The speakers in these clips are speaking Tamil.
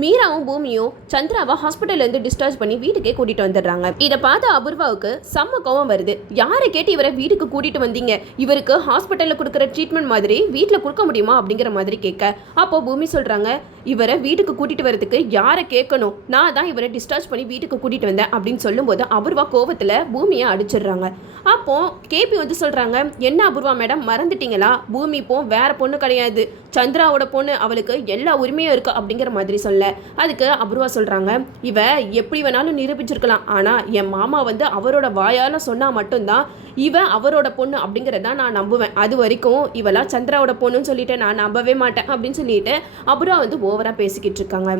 மீராவும் பூமியும் சந்திராவை ஹாஸ்பிட்டல்லேருந்து டிஸ்சார்ஜ் பண்ணி வீட்டுக்கே கூட்டிகிட்டு வந்துடுறாங்க. இதை பார்த்த அபூர்வாவுக்கு செம்ம கோவம் வருது. யாரை கேட்டு இவரை வீட்டுக்கு கூட்டிகிட்டு வந்தீங்க? இவருக்கு ஹாஸ்பிட்டலில் கொடுக்குற ட்ரீட்மெண்ட் மாதிரி வீட்டில் கொடுக்க முடியுமா அப்படிங்கிற மாதிரி கேட்க. அப்போ பூமி சொல்கிறாங்க இவரை வீட்டுக்கு கூட்டிகிட்டு வரதுக்கு யாரை கேட்கணும்? நான் தான் இவரை டிஸ்சார்ஜ் பண்ணி வீட்டுக்கு கூட்டிகிட்டு வந்தேன். அப்படின்னு சொல்லும்போது அபூர்வா கோவத்தில் பூமியை அடிச்சிடுறாங்க. அப்போ கேபி வந்து சொல்கிறாங்க என்ன அபூர்வா மேடம் மறந்துட்டீங்களா? பூமி இப்போ வேற பொண்ணு கிடையாது. சந்திராவோட பொண்ணு அவளுக்கு எல்லா உரிமையும் இருக்கு. அப்படிங்கிற மாதிரி சொல்ல. அதுக்கு அபூர்வா சொல்கிறாங்க இவ எப்படி வேணாலும் நிரூபிச்சிருக்கலாம். ஆனால் என் மாமா வந்து அவரோட வாயால் சொன்னால் மட்டும்தான் இவ அவரோட பொண்ணு அப்படிங்கிறத நான் நம்புவேன். அது வரைக்கும் இவெல்லாம் சந்திராவோட பொண்ணுன்னு சொல்லிட்டு நான் நம்பவே மாட்டேன் அப்படின்னு சொல்லிட்டு அபூர்வா வந்து ஓவராக பேசிக்கிட்டு இருக்காங்க.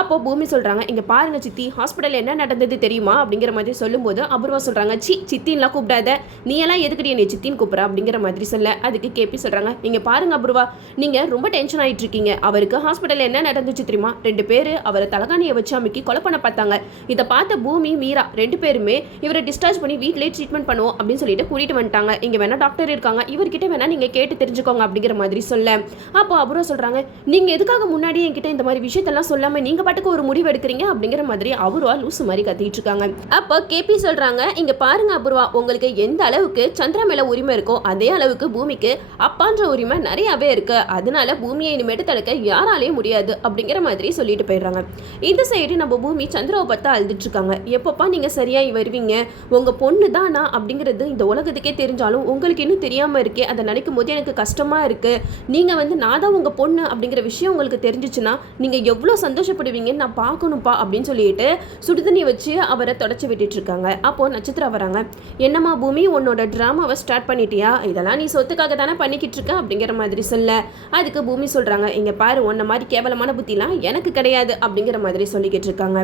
அப்போ பூமி சொல்கிறாங்க இங்கே பாருங்க சித்தி ஹாஸ்பிட்டலில் என்ன நடந்தது தெரியுமா? அப்படிங்கிற மாதிரி சொல்லும்போது அபூர்வா சொல்கிறாங்க சி சித்தின்லாம் கூப்பிடாத. நீ எல்லாம் எதுக்கடி என்னை சித்தின்னு கூப்பிட்ற? அப்படிங்கிற மாதிரி சொல்ல. அதுக்கு கேபி சொல்கிறாங்க நீங்கள் பாருங்க அபூர்வா நீங்கள் ரொம்ப டென்ஷன் ஆகிட்டு இருக்கீங்க. அவருக்கு ஹாஸ்பிட்டலில் என்ன நடந்துச்சு தெரியுமா? ரெண்டு பேர் அவரை தலகாணியை வச்சு அமைக்கி கொலை பண்ண பார்த்தாங்க. இதை பார்த்த பூமி மீரா ரெண்டு பேருமே இவரை டிஸ்சார்ஜ் பண்ணி வீட்டிலே ட்ரீட்மெண்ட் பண்ணுவோம் அப்படின்னு சொல்லிட்டு கூட்டிட்டு வந்துட்டாங்க. இங்கே வேணா டாக்டர் இருக்காங்க. இவர்கிட்ட வேணா நீங்கள் கேட்டு தெரிஞ்சுக்கோங்க அப்படிங்கிற மாதிரி சொல்ல. அப்போ அப்புறம் சொல்கிறாங்க நீங்கள் எதுக்காக முன்னாடி என்கிட்ட இந்த மாதிரி விஷயத்தெல்லாம் சொல்லாமல் நீங்கள் பாட்டுக்கு ஒரு முடிவு எடுக்கிறீங்க? அப்படிங்கிற மாதிரி அபூர்வா லூசு மாதிரி கத்திட்டு இருக்காங்க. அப்போ கேபி சொல்கிறாங்க இங்கே பாருங்க அபூர்வா உங்களுக்கு எந்த அளவுக்கு சந்திரா மேலே உரிமை இருக்கோ அதே அளவுக்கு பூமிக்கு அப்பான்ற உரிமை நிறையாவே இருக்கு. அதனால பூமியை இனிமேட்டு தடுக்க யாராலையும் முடியாது. அப்படிங்கிற மாதிரி சொல்லிட்டு போயிடுறாங்க. இந்த சைடு நம்ம பூமி சந்திராவை பார்த்தா அழுதுட்டு இருக்காங்க எப்பப்பா நீங்கள் சரியாகி வருவீங்க? உங்கள் பொண்ணு தானா அப்படிங்கிறது இந்த உலகத்துக்கே தெரிஞ்சாலும் உங்களுக்கு இன்னும் தெரியாமல் இருக்கே. அதை நினைக்கும் போது எனக்கு கஷ்டமாக இருக்குது நீங்கள் வந்து நான் தான் உங்கள் பொண்ணு அப்படிங்கிற விஷயம் உங்களுக்கு தெரிஞ்சிச்சுன்னா நீங்கள் எவ்வளோ சந்தோஷப்படுவீங்கன்னு நான் பார்க்கணும்ப்பா அப்படின்னு சொல்லிட்டு சுடுதண்ணி வச்சு அவரை தொடச்சி விட்டுட்டு இருக்காங்க அப்போது நட்சத்திரம் வராங்க. என்னம்மா பூமி உன்னோட ட்ராமாவை ஸ்டார்ட் பண்ணிட்டியா? இதெல்லாம் நீ சொத்துக்காக தானே பண்ணிக்கிட்டு இருக்க அப்படிங்கிற மாதிரி சொல்ல. அதுக்கு பூமி சொல்கிறாங்க இங்கே பாரு உன்ன மாதிரி கேவலமான புத்திலாம் எனக்கு கிடையாது. அப்படிங்கிற மாதிரி சொல்லிக்கிட்டு இருக்காங்க.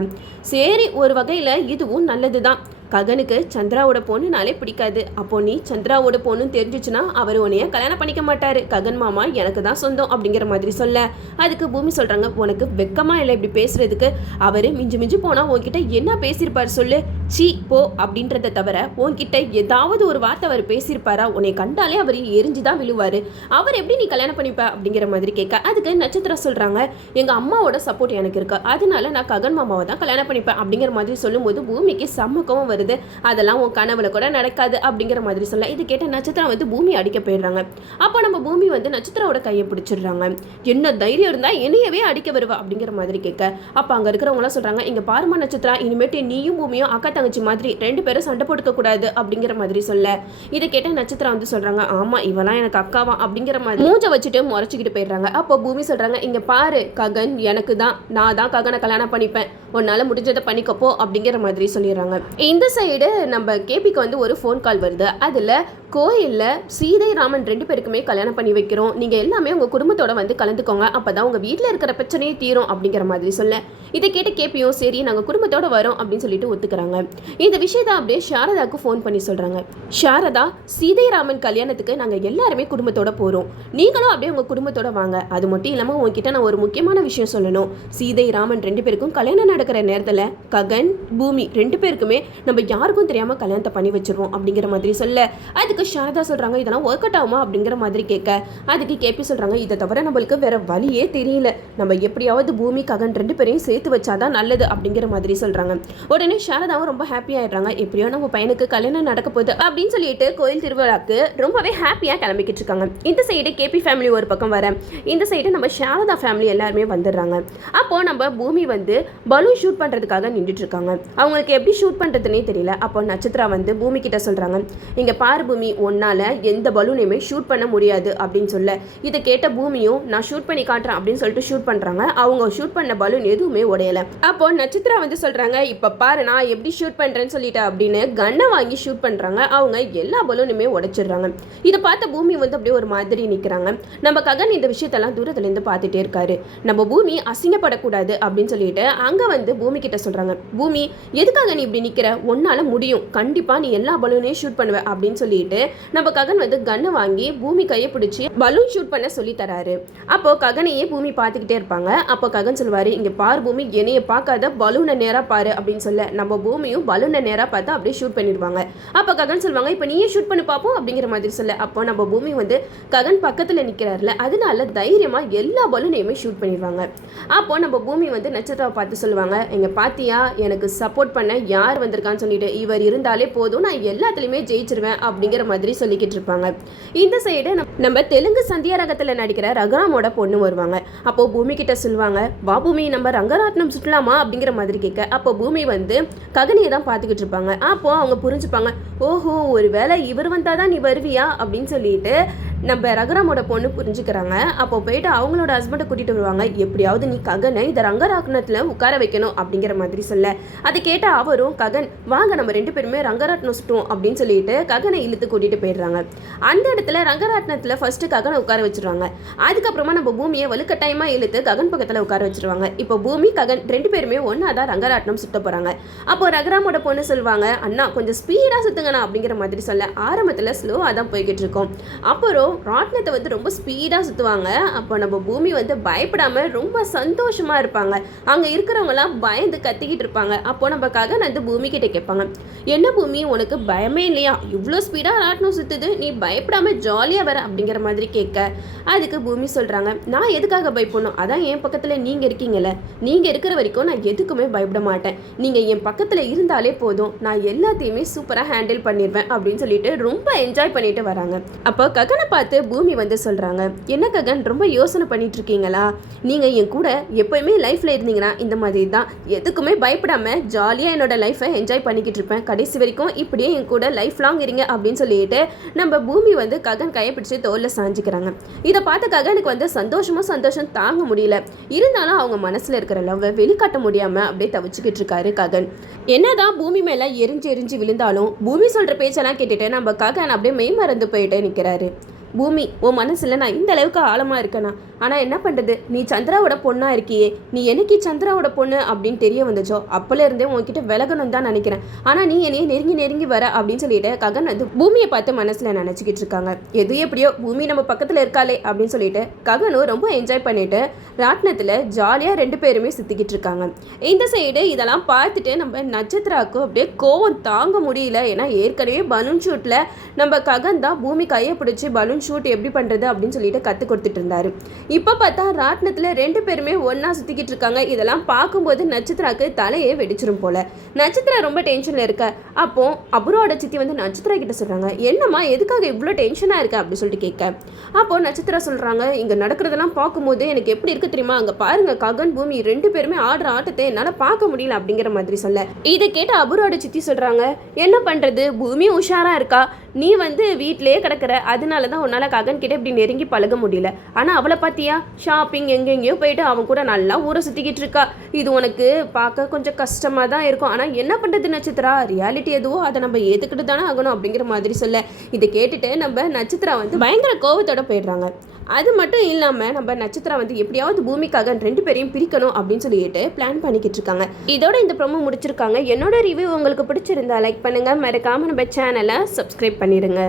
சரி ஒரு வகையில் இதுவும் நல்லது தான் ககனுக்கு சந்திராவோட பொண்ணுனாலே பிடிக்காது. அப்போ நீ சந்திராவோட பொண்ணுன்னு தெரிஞ்சிச்சுன்னா அவர் உன்னைய கல்யாணம் பண்ணிக்க மாட்டாரு. ககன் மாமா எனக்கு தான் சொந்தம் அப்படிங்கிற மாதிரி சொல்ல. அதுக்கு பூமி சொல்றாங்க உனக்கு வெக்கமா இல்லை இப்படி பேசுறதுக்கு. அவரு மிஞ்சு மிஞ்சு போனா உன்கிட்ட என்ன பேசியிருப்பார் சொல்லு. சி போ அப்படின்றத தவிர உன்கிட்ட ஏதாவது ஒரு வார்த்தை அவர் பேசியிருப்பாரா? உன்னை கண்டாலே அவர் எரிஞ்சு தான் விழுவாரு. அவர் எப்படி நீ கல்யாணம் பண்ணிப்ப? அப்படிங்கிற மாதிரி கேட்க. அதுக்கு நட்சத்திரம் சொல்றாங்க எங்க அம்மாவோட சப்போர்ட் எனக்கு இருக்கு. அதனால நான் ககன் மாமாவை தான் கல்யாணம் பண்ணிப்பேன். அப்படிங்கிற மாதிரி சொல்லும்போது பூமிக்கு சம்மக்கமும் வருது. அதெல்லாம் உன் கனவுல கூட நடக்காது அப்படிங்கிற மாதிரி சொல்ல இது கேட்ட நட்சத்திரம் வந்து பூமி அடிக்க போயிடுறாங்க. அப்போ நம்ம பூமி வந்து நட்சத்திரோட கையை பிடிச்சிடுறாங்க. என்ன தைரியம் இருந்தால் என்னையவே அடிக்க வருவா அப்படிங்கிற மாதிரி கேட்க. அப்போ அங்கே இருக்கிறவங்களாம் சொல்கிறாங்க இங்கே பாருமா நட்சத்திரம் இனிமேட்டு நீயும் பூமியும் அக்கா தங்கச்சி மாதிரி ரெண்டு பேரும் சண்டை போட்டுக்க கூடாது அப்படிங்கிற மாதிரி சொல்ல. இதை கேட்ட நட்சத்திரம் வந்து சொல்கிறாங்க ஆமா இவெல்லாம் எனக்கு அக்காவா அப்படிங்கிற மாதிரி மூஞ்சை வச்சுட்டு முறைச்சிக்கிட்டு போயிடுறாங்க. அப்போ பூமி சொல்கிறாங்க இங்கே பாரு ககன் எனக்கு தான் நான் தான் ககனை கல்யாணம் பண்ணிப்பேன். உன்னால் முடிஞ்சதை பண்ணிக்கப்போ அப்படிங்கிற மாதிரி சொல்லிடுறாங்க. இந்த சைடு நம்ம கேபிக்கு வந்து ஒரு ஃபோன் கால் வருது. அதில் கோயிலில் சீதை ராமன் ரெண்டு பேருக்குமே கல்யாணம் பண்ணி வைக்கிறோம். நீங்கள் எல்லாமே உங்கள் குடும்பத்தோட வந்து கலந்துக்கோங்க. அப்போ தான் உங்கள் வீட்டில் இருக்கிற பிரச்சனையே தீரும் அப்படிங்கிற மாதிரி சொல்ல. இதை கேட்ட கேபியும் சரி நாங்கள் குடும்பத்தோட வரோம் அப்படின்னு சொல்லிட்டு ஒத்துக்கிறாங்க. இந்த விஷயத்த அப்படியே சாரதாவுக்கு ஃபோன் பண்ணி சொல்கிறாங்க சாரதா சீதை ராமன் கல்யாணத்துக்கு நாங்கள் எல்லாருமே குடும்பத்தோட போகிறோம் நீங்களும் அப்படியே உங்கள் குடும்பத்தோட வாங்க. அது மட்டும் இல்லாமல் உங்ககிட்ட நான் ஒரு முக்கியமான விஷயம் சொல்லணும். சீதை ராமன் ரெண்டு பேருக்கும் கல்யாணம் நடக்கிற நேரத்தில் ககன் பூமி ரெண்டு பேருக்குமே நம்ம நம்ம யாருக்கும் தெரியாமல் கல்யாணத்தை பண்ணி வச்சிருவோம் அப்படிங்கிற மாதிரி சொல்ல அதுக்கு சாரதா சொல்கிறாங்க இதெல்லாம் ஒர்க் அவுட் ஆகுமா அப்படிங்கிற மாதிரி கேட்க அதுக்கு கேபி சொல்கிறாங்க இதை தவிர நம்மளுக்கு வேற வழியே தெரியல. நம்ம எப்படியாவது பூமி ககன் ரெண்டு பேரையும் சேர்த்து வச்சாதான் நல்லது அப்படிங்கிற மாதிரி சொல்கிறாங்க உடனே சாரதாவும் ரொம்ப ஹாப்பி ஆயிடுறாங்க. எப்படியோ நம்ம பையனுக்கு கல்யாணம் நடக்க போகுது அப்படின்னு சொல்லிட்டு கோயில் திருவிழாக்கு ரொம்பவே ஹாப்பியாக கிளம்பிக்கிட்டு இருக்காங்க. இந்த சைடு கேபி ஃபேமிலி ஒரு பக்கம் வர இந்த சைடு நம்ம சாரதா ஃபேமிலி எல்லாருமே வந்துடுறாங்க. அப்போது நம்ம பூமி வந்து பலூன் ஷூட் பண்ணுறதுக்காக நின்றுட்டு இருக்காங்க. அவங்களுக்கு எப்படி ஷூட் பண்ணுறதுனே தெரியல. அப்போ நட்சத்திரா வந்து பூமி கிட்ட சொல்கிறாங்க இங்கே பாரு பூமி ஒன்னால் எந்த பலூனையுமே ஷூட் பண்ண முடியாது அப்படின்னு சொல்ல. இதை கேட்ட பூமியும் நான் ஷூட் பண்ணி காட்டுறேன் அப்படின்னு சொல்லிட்டு ஷூட் பண்ணுறாங்க அவங்க ஷூட் பண்ண பலூன் எதுவுமே உடையல. அப்போ நட்சத்திரா வந்து சொல்கிறாங்க இப்போ பாரு நான் எப்படி ஷூட் பண்ணுறேன்னு சொல்லிட்டு அப்படின்னு கண்ணை வாங்கி ஷூட் பண்ணுறாங்க அவங்க எல்லா பலூனுமே உடைச்சிடுறாங்க. இதை பார்த்த பூமி வந்து அப்படியே ஒரு மாதிரி நிற்கிறாங்க நம்ம ககன் இந்த விஷயத்தெல்லாம் தூரத்துலேருந்து பார்த்துட்டே இருக்காரு. நம்ம பூமி அசிங்கப்படக்கூடாது அப்படின்னு சொல்லிட்டு அங்கே வந்து பூமி கிட்ட சொல்கிறாங்க பூமி எதுக்காக நீ இப்படி நிற்கிற உன்னால முடியும். கண்டிப்பா நீ எல்லா பலூனையும் ஷூட் பண்ணுவ அப்படின்னு சொல்லிட்டு நம்ம ககன் வந்து கன்னை வாங்கி பூமி கையை பிடிச்சி பலூன் ஷூட் பண்ண சொல்லி தராரு. அப்போ ககனையே பூமி பார்த்துக்கிட்டே இருப்பாங்க. அப்போ ககன் சொல்லுவாரு இங்க பார் பூமி என்னைய பார்க்காத பலூனை நேராக பாரு அப்படின்னு சொல்ல நம்ம பூமியும் பலூனை நேராக பார்த்து அப்படியே ஷூட் பண்ணிடுவாங்க. அப்போ ககன் சொல்லுவாங்க இப்போ நீயே ஷூட் பண்ணி பார்ப்போம் அப்படிங்கிற மாதிரி சொல்ல அப்போ நம்ம பூமி வந்து ககன் பக்கத்தில் நிற்கிறாருல அதனால தைரியமாக எல்லா பலூனையுமே ஷூட் பண்ணிடுவாங்க. அப்போ நம்ம பூமி வந்து நட்சத்திரம் பார்த்து சொல்லுவாங்க எங்க பாத்தியா எனக்கு சப்போர்ட் பண்ண யார் வந்திருக்கான்னு சொல்லிட்டு இவர் இருந்தாலே போதும் நான் எல்லாத்துலயுமே ஜெயிச்சிருவேன் அப்படிங்கிற மாதிரி சொல்லிக்கிட்டு இருப்பாங்க. இந்த சைடு நம்ம தெலுங்கு சந்தியரகத்துல நடிக்கிற ரகுராமோட பொண்ணு வருவாங்க. அப்போ பூமி கிட்ட சொல்லுவாங்க வா பூமி நம்ம ரங்கராட்னம் சுற்றலாமா அப்படிங்கிற மாதிரி கேட்க அப்போ பூமி வந்து ககனியை தான் பார்த்துக்கிட்டு இருப்பாங்க. அப்போ அவங்க புரிஞ்சுப்பாங்க ஓஹோ ஒரு வேளை இவர் வந்தாதான் நீ வருவியா? அப்படின்னு சொல்லிட்டு நம்ம ரகுராமோட பொண்ணு புரிஞ்சுக்கிறாங்க. அப்போ போயிட்டு அவங்களோட ஹஸ்பண்டை கூட்டிட்டு வருவாங்க. எப்படியாவது நீ ககனை இந்த ரங்கராட்னத்தில் உட்கார வைக்கணும் அப்படிங்கிற மாதிரி சொல்ல. அதை கேட்ட அவரும் ககன் வாங்க நம்ம ரெண்டு பேருமே ரங்கராட்னம் சுட்டுவோம் அப்படின்னு சொல்லிட்டு ககனை இழுத்து கூட்டிட்டு போயிடுறாங்க. அந்த இடத்துல ரங்கராட்னத்தில் ஃபர்ஸ்ட் ககனை உட்கார வச்சிருவாங்க. அதுக்கப்புறமா நம்ம பூமியை வலுக்கட்டாயமாக இழுத்து ககன் பக்கத்தில் உட்கார வச்சிருவாங்க. இப்போ பூமி ககன் ரெண்டு பேருமே ஒன்றா தான் ரங்கராட்னம் சுத்த போகிறாங்க அப்போ ரகுராமோட பொண்ணு சொல்லுவாங்க அண்ணா கொஞ்சம் ஸ்பீடாக சுத்துங்கண்ணா அப்படிங்கிற மாதிரி சொல்ல ஆரம்பத்தில் ஸ்லோவாக தான் போய்கிட்டு இருக்கோம். அப்புறம் ராட்னத்தை வந்து ரொம்ப ஸ்பீடாக சுற்றுவாங்க அப்போ நம்ம பூமி வந்து பயப்படாமல் ரொம்ப சந்தோஷமாக இருப்பாங்க. அங்கே இருக்கிறவங்கலாம் பயந்து கத்திக்கிட்டு இருப்பாங்க. அப்போ நம்ம ககன் வந்து பூமி கிட்டே கேட்பாங்க. என்ன பூமி? உனக்கு பயமே இல்லையா? இவ்வளோ ஸ்பீடாக ராட்னம் சுற்றுது நீ பயப்படாமல் ஜாலியாக வர அப்படிங்கிற மாதிரி கேட்க. அதுக்கு பூமி சொல்கிறாங்க நான் எதுக்காக பயப்படணும்? அதான் என் பக்கத்தில் நீங்கள் இருக்கீங்கல்ல. நீங்கள் இருக்கிற வரைக்கும் நான் எதுக்குமே பயப்பட மாட்டேன். நீங்கள் என் பக்கத்தில் இருந்தாலே போதும். நான் எல்லாத்தையுமே சூப்பராக ஹேண்டில் பண்ணிடுவேன் அப்படின்னு சொல்லிட்டு ரொம்ப என்ஜாய் பண்ணிட்டு வராங்க. அப்போ ககனை பார்த்து பார்த்து பூமி வந்து சொல்கிறாங்க என்ன ககன் ரொம்ப யோசனை பண்ணிட்டு இருக்கீங்களா நீங்கள் என் கூட எப்போயுமே லைஃப்பில் இருந்தீங்கன்னா இந்த மாதிரி தான். எதுக்குமே பயப்படாமல் ஜாலியாக என்னோட லைஃப்பை என்ஜாய் பண்ணிக்கிட்டு இருப்பேன் கடைசி வரைக்கும் இப்படியே என் கூட லைஃப் லாங் இருங்க அப்படின்னு சொல்லிட்டு நம்ம பூமி வந்து ககன் கையை பிடிச்சி தோலில் சாஞ்சிக்கிறாங்க. இதை பார்த்து ககனுக்கு வந்து சந்தோஷமும் சந்தோஷம் தாங்க முடியல. இருந்தாலும் அவங்க மனசில் இருக்கிற லவ்வை வெளிக்காட்ட முடியாமல் அப்படியே தவிச்சுக்கிட்டு இருக்காரு ககன். என்னதான் பூமி மேலே எரிஞ்சு எரிஞ்சு விழுந்தாலும் பூமி சொல்கிற பேச்செல்லாம் கேட்டுட்டு நம்ம ககன் அப்படியே மெய் மறந்து போயிட்டு நிற்கிறாரு பூமி உன் மனசில் நான் இந்த அளவுக்கு ஆழமாக இருக்கேனா? ஆனால் என்ன பண்ணுறது நீ சந்திராவோட பொண்ணாக இருக்கியே. நீ என்னைக்கு சந்திராவோட பொண்ணு அப்படின்னு தெரிய வந்துச்சோ? அப்போலேருந்தே உன்கிட்ட விலகணும் தான் நினைக்கிறேன். ஆனால் நீ என்னையை நெருங்கி நெருங்கி வர அப்படின்னு சொல்லிட்டு ககன் வந்து பூமியை பார்த்து மனசில் நினச்சிக்கிட்டு இருக்காங்க. எது எப்படியோ பூமி நம்ம பக்கத்தில் இருக்காளே அப்படின்னு சொல்லிட்டு ககனும் ரொம்ப என்ஜாய் பண்ணிட்டு ராட்னத்தில் ஜாலியாக ரெண்டு பேருமே சுற்றிக்கிட்டு இருக்காங்க. இந்த சைடு இதெல்லாம் பார்த்துட்டு நம்ம நட்சத்திராவுக்கு அப்படியே கோவம் தாங்க முடியல. ஏன்னா ஏற்கனவே பலூன் ஷூட்டில் நம்ம ககன் தான் பூமி கையை பிடிச்சி பலூன் ஷூட் எப்படி பண்ணுறது அப்படின்னு சொல்லிட்டு கற்றுக் கொடுத்துட்டு இருந்தாரு. இப்போ பார்த்தா ராட்னத்தில் ரெண்டு பேருமே ஒன்றா சுற்றிக்கிட்டு இருக்காங்க. இதெல்லாம் பார்க்கும்போது நட்சத்திராக்கு தலையே வெடிச்சிரும் போல. நட்சத்திரா ரொம்ப டென்ஷனில் இருக்க. அப்போ அபுரோட சித்தி வந்து நட்சத்திரா கிட்ட சொல்கிறாங்க என்னம்மா எதுக்காக இவ்வளோ டென்ஷனாக இருக்க? அப்படின்னு சொல்லிட்டு கேட்க. அப்போ நட்சத்திரா சொல்கிறாங்க இங்கே நடக்கிறதெல்லாம் பார்க்கும்போது எனக்கு எப்படி இருக்கு தெரியுமா? அங்கே பாருங்க ககன் பூமி ரெண்டு பேருமே ஆடுற ஆட்டத்தை என்னால் பார்க்க முடியல அப்படிங்கிற மாதிரி சொல்ல. இதை கேட்டு அபுரோட சித்தி சொல்கிறாங்க என்ன பண்ணுறது பூமி உஷாராக இருக்கா? நீ வந்து வீட்டிலேயே கிடக்கிற அதனால தான் உன்னால் ககன் கிட்ட இப்படி நெருங்கி பழக முடியல. ஆனால் அவளை பார்த்தியா ஷாப்பிங் எங்கெங்கேயோ போயிட்டு அவன் கூட நல்லா ஊரை சுற்றிக்கிட்டு இருக்கா. இது உனக்கு பார்க்க கொஞ்சம் கஷ்டமாக தான் இருக்கும். ஆனால் என்ன பண்ணுறது நட்சத்திரா? ரியாலிட்டி எதுவோ அதை நம்ம ஏற்றுக்கிட்டு தானே ஆகணும் அப்படிங்கிற மாதிரி சொல்ல. இதை கேட்டுட்டு நம்ம நட்சத்திரா வந்து பயங்கர கோவத்தோட போயிடுறாங்க. அது மட்டும் இல்லாமல் நம்ம நட்சத்திரம் வந்து எப்படியாவது பூமிக்காக ரெண்டு பேரையும் பிரிக்கணும் அப்படின்னு சொல்லிட்டு பிளான் பண்ணிக்கிட்டு இருக்காங்க. இதோட இந்த ப்ரோமோ முடிச்சிருக்காங்க. என்னோட ரிவ்யூ உங்களுக்கு பிடிச்சிருந்தா லைக் பண்ணுங்கள் மறக்காமல் நம்ம சேனலை சப்ஸ்கிரைப் பண்ணிடுங்க.